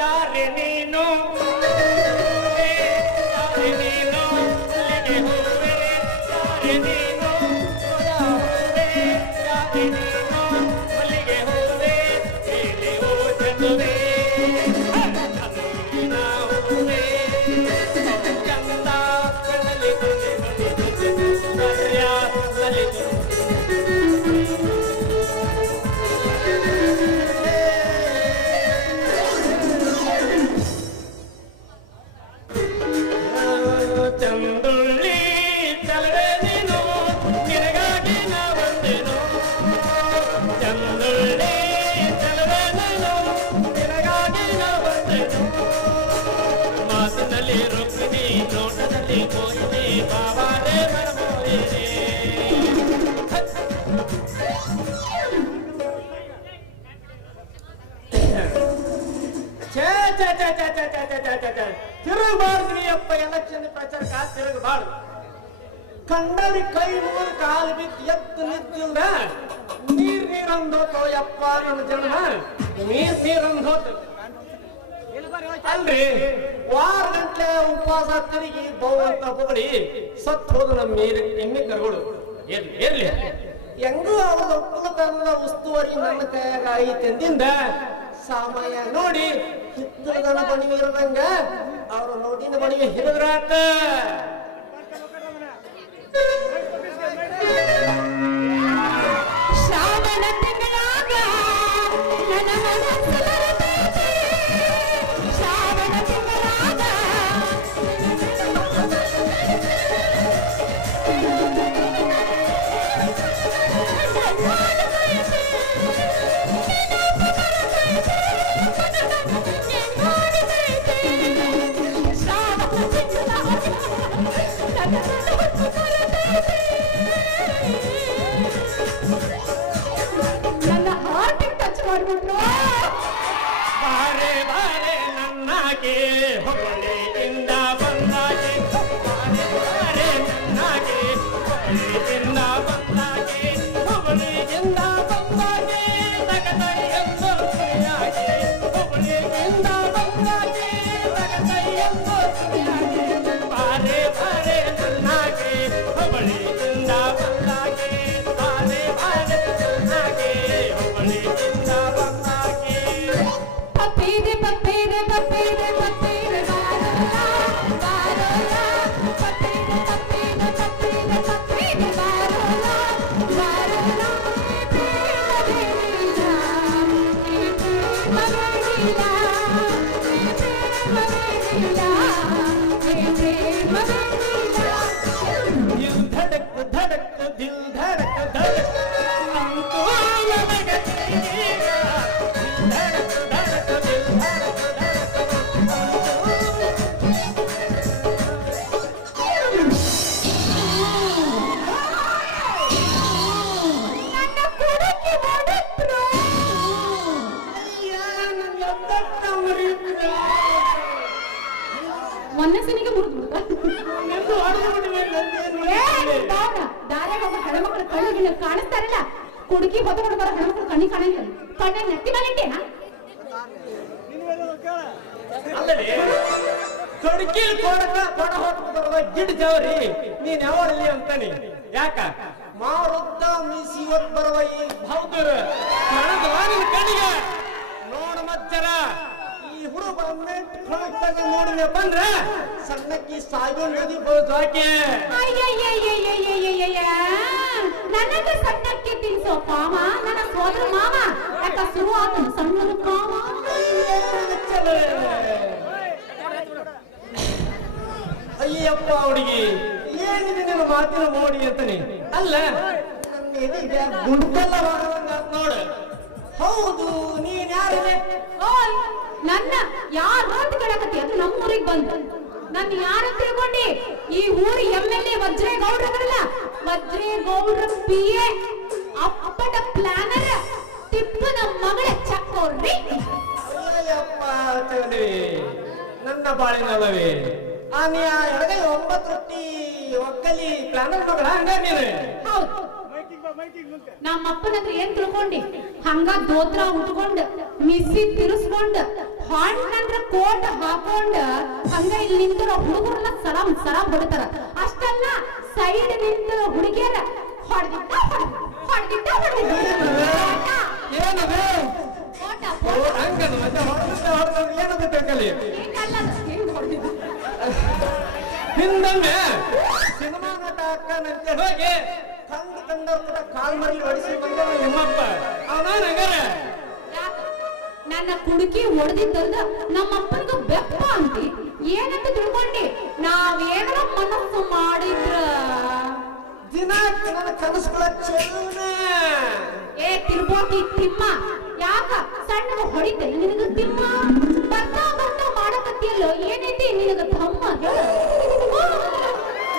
ಯಾರೇ ನೀನು ಯಾರೇ ನೀನು ಅಲ್ಲಿಗೆ ಹೋಗುವೆ ಯಾರೇ ನೀನು ಯಾರೇ ನೀನು ಅಲ್ಲಿಗೆ ಹೋಗುವೆ ಮೇಲೆ ಓದುವೆ ಹೂವೆ ಚಂದ ಕಡಲಿ ಸೂರ್ಯ ಸಲಿ ಚಂದುಳ್ಳಿ ಚಲವೆ ನೀನು ನಿನಗಾಗಿ ನಾ ಬಂದೆನು ಚಂದುಳ್ಳಿ ಚಲವೆ ನೀನು ನಿನಗಾಗಿ ನಾ ಬಂದೆನು ಮಾತಿನಲ್ಲಿ ರುಕ್ಮಿಣಿ ನೋಟದಲ್ಲಿ ಮೋಹಿನಿ ಬಾಬಾರೇ ಮನಮೋಹಿನಿ ತಿರುಗಬಾರ್ದು ಅಪ್ಪ ಎಲೆಕ್ಷನ್ ಪ್ರಚಾರಕ್ಕೆ ತಿರುಗಬಾರ್ದು ಕಂಡರಿ ಕೈ ಮೂರು ಕಾಲು ಬಿದ್ದು ಎತ್ತು ನಿಂತಿಲ್ಲ ನೀರಂದೋತೋ ಯಪ್ಪ ನನ್ನ ಜನ್ಮ ನೀರಂದೋತು ಅಲ್ರಿ ವಾರ ಗಂಟ್ಲೆ ಉಪವಾಸ ತಿರುಗಿ ಬೌ ಅಂತ ಹೊಗಳಿ ಸತ್ ಹೋದು ನಮ್ಮ ಎಮ್ಮೆ ಕರುಗಳು ಇರ್ಲಿ ಹೆಂಗೂ ಅವ್ರ ಒಕ್ಕಲತನದ ಉಸ್ತುವಾರಿ ನನ್ನ ಕೈಯಾಗ ಐತೆಂದಿಂದ ಸಮಯ ನೋಡಿ ಹಿತ್ತಲದನ ಬಣಿವೆ ಇರದಂಗ ಅವ್ರ ನೋಡಿನ ಬಣಿವೆ ಹಿಡಿದ್ರಾತ ಶ್ರಾವಣ ತಿಂಗಳಾಗ ನನ್ನ ಮನಸ್ಸು ಬರುತ್ತೈತೆ. ಶ್ರಾವಣ ತಿಂಗಳಾಗ ನನ್ನ ಹಾರ್ಟಿಗೆ ಟಚ್ ಮಾಡ್ಬಿಟ್ರು. ಬಾರೆ ಬಾರೆ ನನ್ನಾಗೆ ಹೊಗಳಿಂದ ಬಂದಾಗೆ ಬಾರೆ ಬಾರೆ ನನ್ನಾಗೆ ಹೊಗಳಿಂದ ಬಂದಾಗೆ ಹೊಗಳಿಂದ ಬಂದಾಗೆ ತಗದೈಯಂದು ಸುರಿಯಾಗೆ ಹೊಗಳಿಂದ ಬಂದಾಗೆ ತಗದೈಯಂದು ಸುರಿಯಾಗೆ ಬಾರೆ ಬಾರೆ ನನ್ನಾಗೆ ಹೊಗಳಿಂದ ಬಂದಾಗೆ ಬಾರೆ ಬಾರೆ ನನ್ನಾಗೆ ಹೊಗಳಿಂದ ಬಂದಾಗೆ ಪಪ್ಪೀದೆ ಪಪ್ಪೀದೆ ಪಪ್ಪೀದೆ ಪಪ್ಪೀದೆ ಬಾರೋಲ ಬಾರೋಲ ಪಪ್ಪೀದೆ ಪಪ್ಪೀದೆ ಪಪ್ಪೀದೆ ಪಪ್ಪೀದೆ ಬಾರೋಲ ಬಾರೋಲ ಪ್ರೇಮವೇನಿಲ್ಲ ಈ ಪ್ರೇಮವೇನಿಲ್ಲ ಈ ಪ್ರೇಮವೇನಿಲ್ಲ ಈ ಪ್ರೇಮವೇನಿಲ್ಲ. दिल धड़क धड़क दिल धड़क धड़क हमको लग गया दिल धड़क धड़क दिल धड़क ನನ್ನ ಕುಡಕ್ಕೆ ಹೊಡೆದ್ರು. ಮೊನ್ನೆ ಸನಿಗೆ ಮುರಿದ್ಬಿಡ್ತ ದಾರ್ಯಾಗ ಹೋಗೋ ಹೆಣ್ಮಕ್ಳು ಕಣ್ಣು ಕಾಣಿಸ್ತಾರಲ್ಲ, ಕುಡುಕಿ ಹೊತ್ತಕೊಂಡು ಬರೋ ಹೆಣ್ಮಕ್ಳು ಕಣ್ಣಿ ಕಾಣಂಗಿಲ್ಲ. ಕಣ್ಣ ನೆತ್ತಿ ಮೇಲಿಟ್ಟೇನ ಅಲ್ಲದೆ ಕಡ್ಕಿ ಕೊಡಕ ಕೊಡ ಹೊಟ್ಟದ ಗಿಡ್ ಜವರಿ ನೀನ್ ಯಾವಲ್ಲಿ ಅಂತಾನೆ ಯಾಕ ಮಾರುತ್ತ ಮೀಸಿ ಇವತ್ತು ಬರುವ ಈ ಹೌದರ ನಿನ್ನ ಕಣ್ಣಿಗೆ ನೋಡ ಮಚ್ಚರ ಈ ಹುಡುಗ ಮೆಟ್ಟ ನೋಡಿದ್ಯಪ್ಪ ಅಂದ್ರ ಸಣ್ಣಕ್ಕಿ ಸಾಗಿ ನದಿ ಬೋದಾಕೆ ನನಗೆ ಸಣ್ಣಕ್ಕೆ ತಿನ್ಸೋ ಕಾಮ ನನ್ನ ಸೋದರ ಮಾಮ ಯಾಕ ಶುರು ಆತ ಸಣ್ಣದ ಕಾಮ. ಅಯ್ಯಪ್ಪ ಹುಡುಗಿ ಏನಿದೆ ನಿನ್ನ ಮಾತಿನ ಮೋಡಿ ಅಂತಾನೆ ಅಲ್ಲ ಗುಂಡಲ್ಲ ನೋಡು. ಹೌದು ನೀನ್ ಯಾರೇ ಓಯ್ ನನ್ನ ಯಾರು ಅಂತ ಕೇಳಕತ್ತಿ, ಅದು ನಮ್ಮೂರಿಗೆ ಬಂದು ನನ್ನ ಯಾರ ತಿಳ್ಕೊಂಡಿ? ಈ ಊರಿ MLA ವಜ್ರೇಗೌಡ್ರಲ್ಲ, ವಜ್ರೇಗೌಡ್ರ PA ಅಪ್ಪಟ ಪ್ಲಾನರ್ ತಿಪ್ಪನ ಮಗಳ ಚಕ್ಕೋರ್ರಿ. ಅಯ್ಯಪ್ಪ ಚಂದ್ರಿ ನನ್ನ ಬಾಳಿನಲ್ಲವೇ ಆ ನೀ ಆ ಎಡಗೈ 9 ರೊಟ್ಟಿ ಒಕ್ಕಲಿ ಪ್ಲಾನರ್ ಮಗಳ ಹಂಗ ನೀನು. ಹೌದು, ನಮ್ಮಪ್ಪನ ಹತ್ರ ಏನ್ ತಿಳ್ಕೊಂಡಿ? ಹಂಗ ದೋತ್ರ ಉಟ್ಕೊಂಡ್ ಮಿಸಿ ತಿರ್ಸ್ಕೊಂಡ್ ಹೊಣ್ಣಂದ್ರ ಕೋಟ್ ಹಾಕೊಂಡ ಹಂಗ ಇಲ್ಲಿ ನಿಂತಿರೋ ಹುಡುಗರೆಲ್ಲ ಸಲಾಮ್ ಸಲಾಮ್ ಹೊಡಿತಾರ. ಅಷ್ಟಲ್ಲ ಸೈಡ್ ನಿಂತ ಹುಡುಗಿಯರ ಹೊಡೆದಿದ್ದ ಏನದು ಕೋಟ ಹಂಗದು ಮತ್ತೆ ಹೊಡೆದ್ರೆ ಏನದು ಬೇಕಲ್ಲಿ ಹಿಂದೊಮ್ಮೆ ಸಿನಿಮಾ ನಟ ಅಕ್ಕನಂತೆ ಹೋಗಿ ಕಂಡವ್ರ ಕೂಡ ಕಾಲ್ ಮರಲಿ ಹೊಡಿಸಿ ಬಂದ ನಿಮ್ಮಪ್ಪ ಅವನ ಹಂಗಾರ ನನ್ನ ಕುಡುಕಿ ಹೊಡೆದಿದ್ದಲ್ದ ನಮ್ಮಪ್ಪನಿಗೆ ಬೆಪ್ಪ ಅಂತಿ ಏನಂತ ತಿಳ್ಕೊಂಡಿ. ನಾವೇನೋ ಮನಸ್ಸು ಮಾಡಿದ್ರ ದಿನ ನನ್ನ ಕನಸುಗಳ ಚೆಲ್ನೆ ತಿರ್ಬೋತಿ ತಿಮ್ಮ ಯಾಕ ಸಣ್ಣ ಹೊಡಿತೆ ನಿನಗ ತಿಮ್ಮ ಬರ್ತಾ ಮಾಡಕತ್ತಿಯಲ್ಲೋ ಏನೈತಿ ನಿನಗ ತಮ್ಮ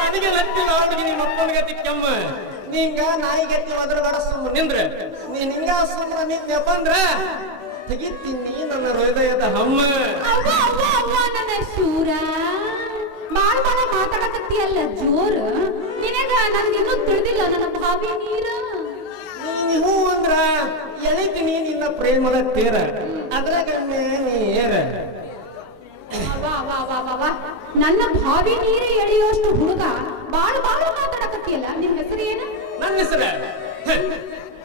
ನನಗೆ ನತ್ತಿನ ಅವನಿಗೆ ನಿಮ್ಮ ಅಪ್ಪನಿಗೆ ಕೆಮ್ಮ ನೀಂಗ ನಾಯಿಗತ್ತಿ ಹೋದ್ರ ಬೇಡ ಸುಮ್ಮ ನಿಂದ್ರೆ ನೀನ್ ಹಿಂಗ ಸುಮ್ಮನೆ ನಿಂತ ಬಂದ್ರ ತೆಗಿತೀನಿ ನನ್ನ ಹೃದಯದ ಹಮ್ಮ. ನನ್ನ ಶೂರ ಬಾಳ್ ಮಾತಾಡಕತ್ತಿಯಲ್ಲ ಜೋರ್ ನಿನಗ ನನಗಿನ್ನೂ ತಿಳಿದಿಲ್ಲ ನನ್ನ ಭಾವಿ ನೀರ. ನೀನ್ ಹೂ ಅಂದ್ರ ಎಳಿತೀನಿ ನಿನ್ನ ಪ್ರೇಮದ ತೇರ ಅದ್ರಾಗ ನೀರ ನನ್ನ ಭಾವಿ ನೀರ ಎಳೆಯುವಷ್ಟು ಹುಡುಗ ಬಾಳ್ ಮಾತಾಡಕತ್ತಿಯಲ್ಲ. ನಿನ್ ಹೆಸರು ಏನು? ನನ್ನ ಹೆಸರ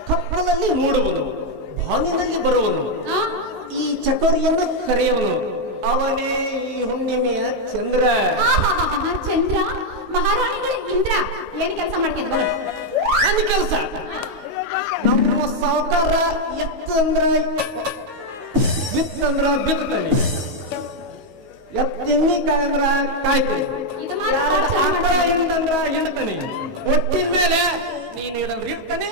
ಕಪ್ಪಳದಲ್ಲಿ ಮೂಡುವನು ಭಾವಿನಲ್ಲಿ ಬರುವನು ಈ ಚಕೋರಿಯನ್ನು ಕರೆಯುವನು ಅವನೇ ಈ ಹುಣ್ಣಿಮೆಯ ಚಂದ್ರ. ಚಂದ್ರ ಮಹಾರಾಣಿಗಳು ಇಂದ್ರ ಏನ್ ಕೆಲಸ ಮಾಡ್ತೀನಿ ನನ್ನ ಕೆಲಸ ನಮ್ಮ ಸಾವುಕಾರ ಎತ್ತಂದ್ರ ಬಿತ್ತಂದ್ರ ಬಿತ್ತನಿ ಎತ್ತೆಣ್ಣಿ ಕಾಯಂದ್ರ ಕಾಯ್ತೀನಿ ಹಿಂದಂದ್ರ ಹಿಂಡ್ತಾನೆ ಒಟ್ಟಿನ ಮೇಲೆ ನೀನು ಇಡಂದ್ರೆ ಇಡ್ತಾನೆ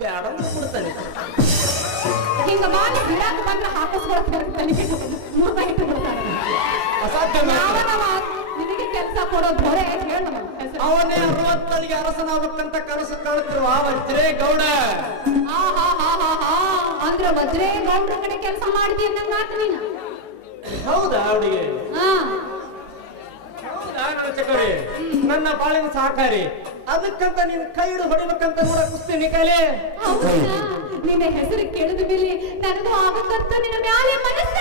ಬ್ಯಾಡಂದ್ರೆ ಕೊಡ್ತಾನೆ. ಹಿಂಗ ಮಾಡಿ ಬಿಡಾಕ ಬಂದ್ರೆ ಹಾಕಿಸ್ಕೊಳ್ತಾರೆ ಅಸಾಧ್ಯ ನಿನಗೆ ಕೆಲಸ ಕೊಡೋದು ಹೊರೆ ಹೇಳ ಅವನೇ 60 ಅರಸನಾಗಬೇಕಂತ ಕನಸು ಕಾಣುತ್ತಿರುವ ವಜ್ರೇಗೌಡ. ಅಂದ್ರ ವಜ್ರೇಗೌಡ್ರ ಕಡೆ ಕೆಲಸ ಮಾಡಿದಿ ಅನ್ನಂಗಾತ ನೀನು. ಹೌದಾ ಅವಳಿಗೆ ನನ್ನ ಚಕೋರಿ ನನ್ನ ಬಾಳಿನ ಸಹಕಾರಿ ಅದಕ್ಕಂತ ನೀನ್ ಕೈ ಹಿಡಿದು ಹೊಡಿಬೇಕಂತ ನೋಡ ಕುಸ್ತೀನಿ ಕೈಲಿ. ನಿನ್ನ ಹೆಸರು ಕೇಳಿದ ಮೇಲೆ ನನಗೂ ಆಗಕ್ಕಂತ ನಿನ್ನ ಮ್ಯಾಲೆ ಮನಸ್ಸ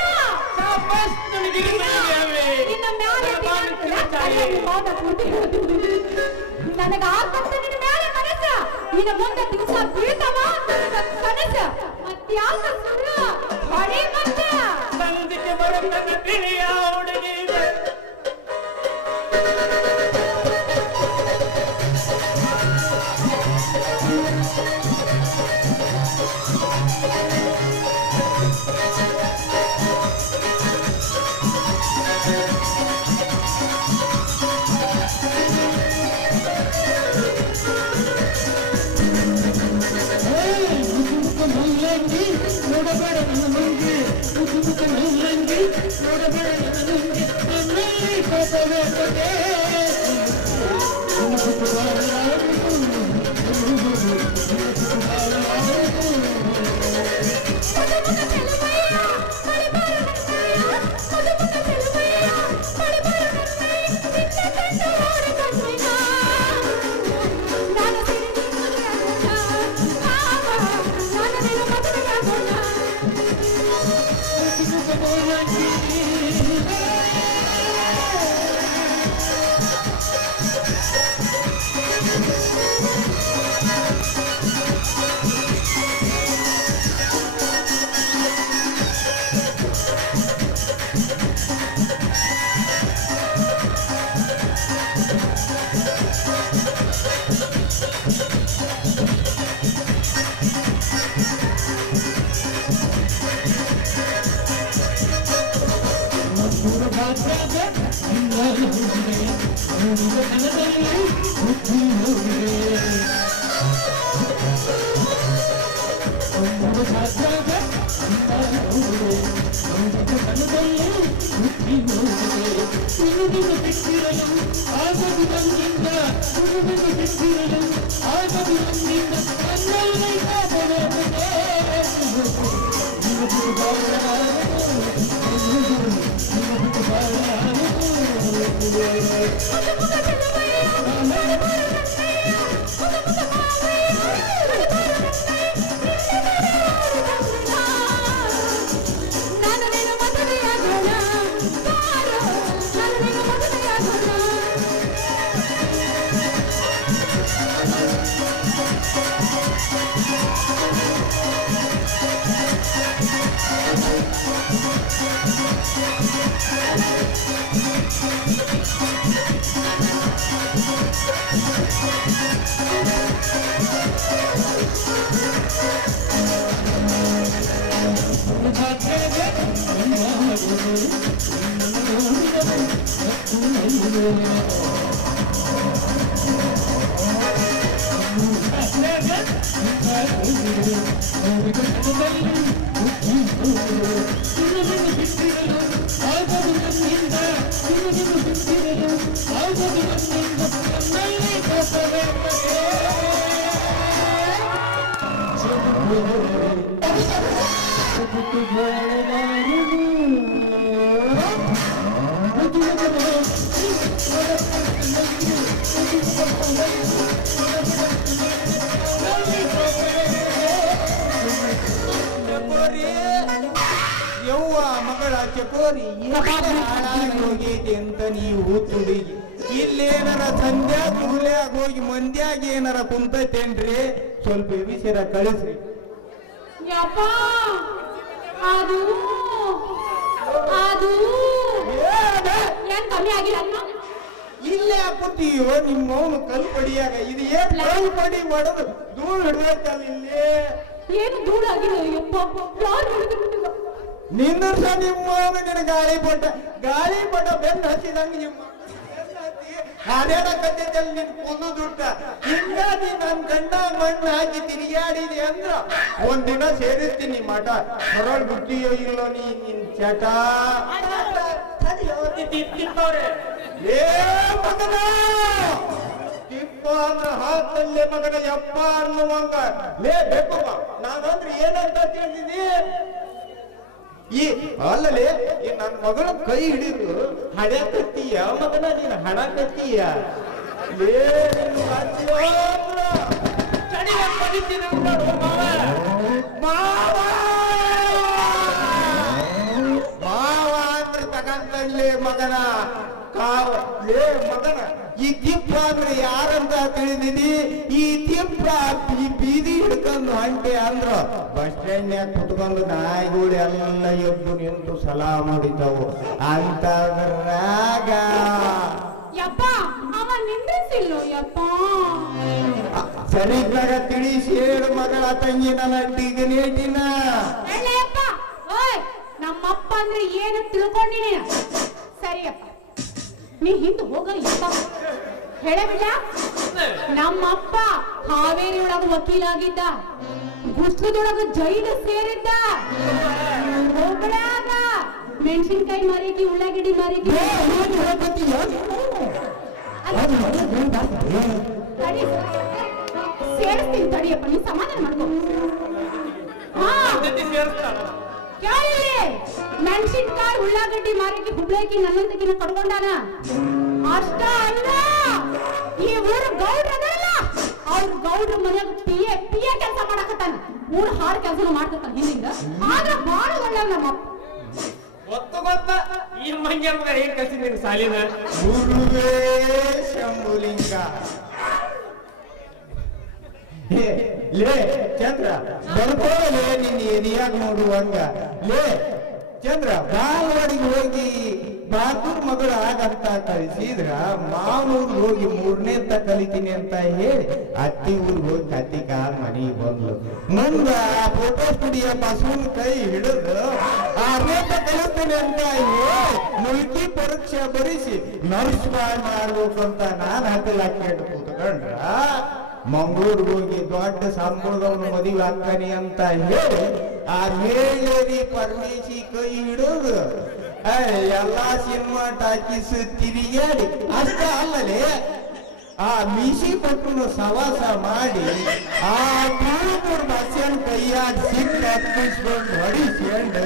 ನನಗಾಗಂತ ನಿನ್ನ ಮ್ಯಾಲೆ ಮನಸ್ಸ ನಿನ್ನ ಮುಂದೆ ದಿವಸ ಬೀಳ್ತಾವ ಕನಸ ಮತ್ಯಾಕ ಸುಳ್ಳ ಹೊಡೆ ಮತ್ತ ಸಂದಿಗೆ ಬರುತ್ತ ತಿಳಿಯ ಹುಡುಗಿ ನಾನು ಯವ್ವ ಮಗಳ ಚಕೋರಿ ಹಾಳಾಗಿ ಹೋಗೈತಿ ಅಂತ ನೀವು ತುಡಿಗಿ ಇಲ್ಲೇನಾರ ಸಂಧ್ಯಾ ಕೂಲ್ಯಾಗ ಹೋಗಿ ಮಂದ್ಯಾಗ ಏನಾರ ಕುಂತೈತೇನ್ರಿ ಸ್ವಲ್ಪ ವಿಷಯ ಕಳಿಸ್ರಿ ಯಪ್ಪ ಅದು ಅದು ಏನ್ ಕಮ್ಮಿ ಆಗಿಲ್ಲ ಅಮ್ಮ? ಇಲ್ಲೇ ಹಾಕುತ್ತೀಯೋ ನಿಮ್ಮವನು ಕಲ್ಪಡಿಯಾಗ ಇದು ಏನ್ ಕಲ್ಪಡಿ ಮಾಡೋದು ಧೂಳು ಹಿಡ್ದೈತಲ್ಲ ಇಲ್ಲಿ ಏನು ಧೂಳಾಗಿಲ್ಲ ಯಪ್ಪ ಯಾರು ಹಿಡಿದು ನಿಂದರ್ಸ ನಿಮ್ಮವನು ನಿನ್ನ ಗಾಳಿ ಪಟ ಬೆನ್ನ ಹಚ್ಚಿದಂಗ ನಿಮ್ಮ ಹಾಡೇಡಕತ್ತೈತಲ್ಲ ನಿನ್ ಕೊಂದು ದುಡ್ಡ ಹಿಂಗಾಗಿ ನನ್ ಗಂಡ ಮಣ್ಣು ಹಾಕಿ ತಿರುಗಾಡಿದೆ ಅಂದ್ರ ಒಂದಿನ ಸೇರಿಸ್ತೀನಿ ಮಠ ಹೊರಳ್ ಬಿಟ್ಟಿಯೋ ಇಲ್ಲೋ ನಿನ್ ಚಟ ಏ ಮಗನ ತಿಪ್ಪ ಅಂದ್ರ ಹಾಕಲ್ಲೇ ಮಗನ ಯಪ್ಪ ಅನ್ನುವಂಗ ಲೇ ಬೇಕು ನಾನಂದ್ರೆ ಏನಂತ ತಿಳಿದಿದಿ ಈ ಅಲ್ಲಲೇ ಈ ನನ್ನ ಮಗಳ ಕೈ ಹಿಡಿದು ಹಡ್ಯಾಕತ್ತೀಯ ಮಗನ ನೀನು ಹಡಕತ್ತೀಯ ಲೇ ಮಾವ ಅಂದ್ರೆ ತಗಂತಲ್ಲೇ ಮಗನ ಕಾವ ಲೇ ಮಗನ ಈ ತಿಪ್ಪ ಅಂದ್ರೆ ಯಾರಂತ ತಿಳಿದಿದಿ ಈ ತಿಪ್ಪ ಬೀದಿ ಹಿಡ್ಕೊಂಡು ಹೊಂಟೆ ಅಂದ್ರ ಬಸ್ ಸ್ಟ್ಯಾಂಡ್ನ್ಯಾಗ ಕುತ್ಕೊಂಡು ನಾಯಿಗಳು ಎಲ್ಲ ಎದ್ದು ನಿಂತು ಸಲಾಮ್ ಹೊಡಿತಾವು ಅಂತದ್ರಾಗ ಯಪ್ಪ ಅವ ನಿಂದ್ರಿಸಿಲ್ಲೋ ಯಪ್ಪ ಸರಿದಾಗ ತಿಳಿಸಿ ಹೇಳು ಮಗಳ ತಂಗಿ ನನ್ನ ಡಿಗ್ನೇಟಿನ ಹೇಳಪ್ಪ ಓಯ್ ನಮ್ಮಪ್ಪ ಅಂದ್ರೆ ಏನು ತಿಳ್ಕೊಂಡಿನಿ ಸರಿಯಪ್ಪ ನೀ ಹಿಂದೆ ಹೋಗ ಯಪ್ಪ ಹೇಳಬಿಡ ನಮ್ಮಪ್ಪ ಹಾವೇರಿ ಒಳಗ ವಕೀಲಾಗಿದ್ದ ಗುಸ್ಲದೊಳಗ ಜೈಲು ಸೇರಿದ್ದ ಹುಬ್ಬಳ್ಯಾಗ ಮೆಣಸಿನ್ಕಾಯಿ ಮಾರಿಕಿ ಉಳ್ಳಾಗಡ್ಡಿ ಮಾರಿಕಿ ಸೇರಿಸ್ತೀನಿ ತಡಿಯಪ್ಪ ನೀ ಸಮಾಧಾನ ಮಾಡ್ಕೊ ಹಾ ಕೇಳಿಲ್ಲಿ ಮೆಣಸಿನ್ಕಾಯಿ ಉಳ್ಳಾಗಡ್ಡಿ ಮಾರಿಕಿ ಹುಬ್ಳಾಕಿ ನನ್ನಂತಕಿನ ಕಡ್ಕೊಂಡಾನ ಅಷ್ಟ ಅಲ್ಲ ಈ ಊರು ಗೌಡ್ರ ಅದಲ್ಲ ಅವ್ರ ಗೌಡ್ರ ಮನ್ಯಾಗ ಪಿಎ ಕೆಲಸ ಮಾಡಕತ್ತಾನ ಊರ್ ಹಾಡ್ ಕೆಲಸ ಮಾಡ್ಕತ್ತಾನ ಹಿಂದಿಂದ ಆದ್ರ ಬಾಳ ಒಳ್ಳೆ ನಮ್ಮಪ್ಪ ಗೊತ್ತ ಈ ಮಂಗ್ಯ ಮಗ ಏನ್ ಕಲ್ಸಿದ್ದೀನಿ ಸಾಲಿನ ಗುರುವೇ ಶಂಭುಲಿಂಗ ಲೇ ಚಂದ್ರ ಬರ್ಕೋಲೇ ನಿನ್ನ ಏರಿಯಾಗ ನೋಡುವಂಗ ಲೇ ಚಂದ್ರ ಬಾಲ್ವಾಡಿಗೆ ಹೋಗಿ ಬಾಕೂರ್ ಮಗಳು ಆಗಂತ ಕಳಿಸಿದ್ರ ಮಾವನೂರ್ಗೆ ಹೋಗಿ 3ನೇತ್ತ ಕಲಿತೀನಿ ಅಂತ ಹೇಳಿ ಅತ್ತಿ ಊರಿಗೆ ಹೋಗಿ ಕತ್ತಿ ಕಾಲ್ ಮನೆಗೆ ಬಂದ್ಲು ಮುಂದ ಫೋಟೋ ಸ್ಟುಡಿಯೋ ಬಸವನ್ ಕೈ ಹಿಡಿದು 6ನೇತ್ತ ಕಲಿಸ್ತೀನಿ ಅಂತ ಹೇಳಿ ಮುಲ್ಕಿ ಪರೀಕ್ಷೆ ಬರಿಸಿ ನರ್ಸ್ ಮಾಡ್ಬೇಕು ಅಂತ ನಾನು 10 ಲಕ್ಷ ಇಟ್ಟು ಕೂತ್ಕೊಂಡ್ರ ಮಂಗಳೂರಿಗೆ ಹೋಗಿ ದೊಡ್ಡ ಸಂಬಳದವನು ಮದುವೆ ಆಗ್ತಾನೆ ಅಂತ ಹೇಳಿ ಆ ಮೇಲೇರಿ ಪರಮೇಶಿ ಕೈ ಹಿಡಿದು ಎಲ್ಲಾ ಸಿನಿಮಾ ಟಾಕೀಸ್ ತಿರುಗಾಡಿ ಅಷ್ಟ ಅಲ್ಲಲೇ ಆ ಮೀಸಿ ಕೊಟ್ಟು ಸವಾಸ ಮಾಡಿ ಆ ತೂರ್ ಬಸ್ಸನ್ ಕೈಯಾಗ ಸಿಕ್ಕ ಹತ್ತಿಸ್ಕೊಂಡು ಹೊಡಿಸ್ಕೊಂಡು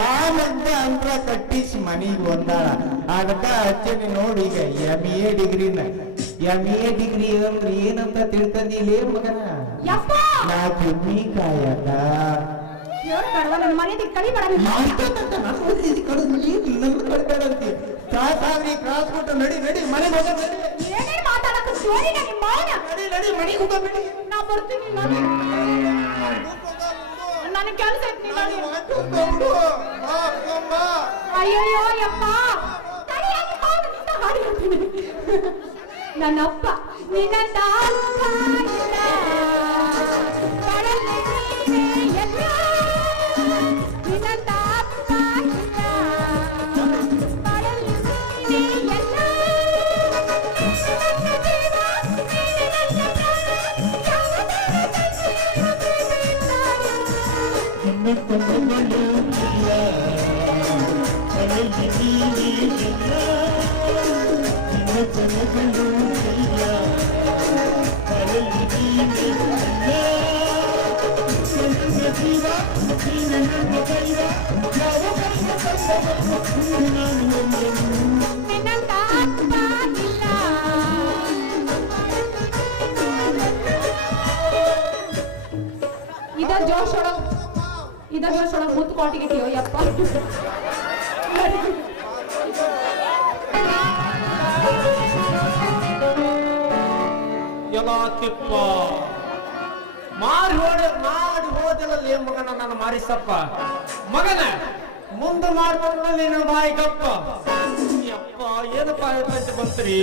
ಆ ಮಧ್ಯ ಅಂತ್ರ ಕಟ್ಟಿಸಿ ಮನೆಗೆ ಬಂದಾಳ ಅದಕ್ಕ ಹಚ್ಚನಿ ನೋಡಿ ಈಗ MA ಡಿಗ್ರಿನ MA ಡಿಗ್ರಿ ಅಂದ್ರೆ ಏನಂತ ತಿಳ್ಕೊಂಡಿಲ್ಲೇ ಮಗನ ನಾ ಚುಮ್ಮಿ ಕಾಯಕ ನನ್ನ ಮರ್ಯಾದೆ ಕಡಿಬೇಡ ಕ್ರಾಸ್ ಕೊಟ್ಟು ನಡಿ ಮನೆಗೆ ಹೋಗ ಏನೇನ್ ಮಾತಾಡಕ ಸೋರಿನ ನಿಮ್ಮ ಮಾವನ ನಡಿ ಮನೆಗೆ ಹೋಗಬೇಡಿ ನಾ ಬರ್ತೀನಿ ನನ್ನ ಕೆಲಸ ಐತಿ ಅಯ್ಯಯ್ಯೋ ಯಪ್ಪ ನನ್ನಪ್ಪ ನಿನ್ನ ನಿನ್ನ ನಿನ್ನಂತ ಅಪ್ಪ ಇಲ್ಲ. ಇದ ಜೋಶ್ ಒಳಗ್ ಮುತ್ತು ಕೊಟ್ಟಿಗಿಟ್ಟಿಯೋ ಯಪ್ಪ. ಎಲ್ಲ ತಿಪ್ಪ ಮಾಡಿ ಹೋದಿಲ್ಲ ಮಗನ ನನ್ನ ಮಾರಿಸಪ್ಪ ಮಗನ ಮುಂದೆ ಮಾಡ್ಕೊಂಡು ನೀನು ಬಾಯಿಗಪ್ಪ. ಯಪ್ಪ ಏನಪ್ಪ ಬಂತ್ರಿ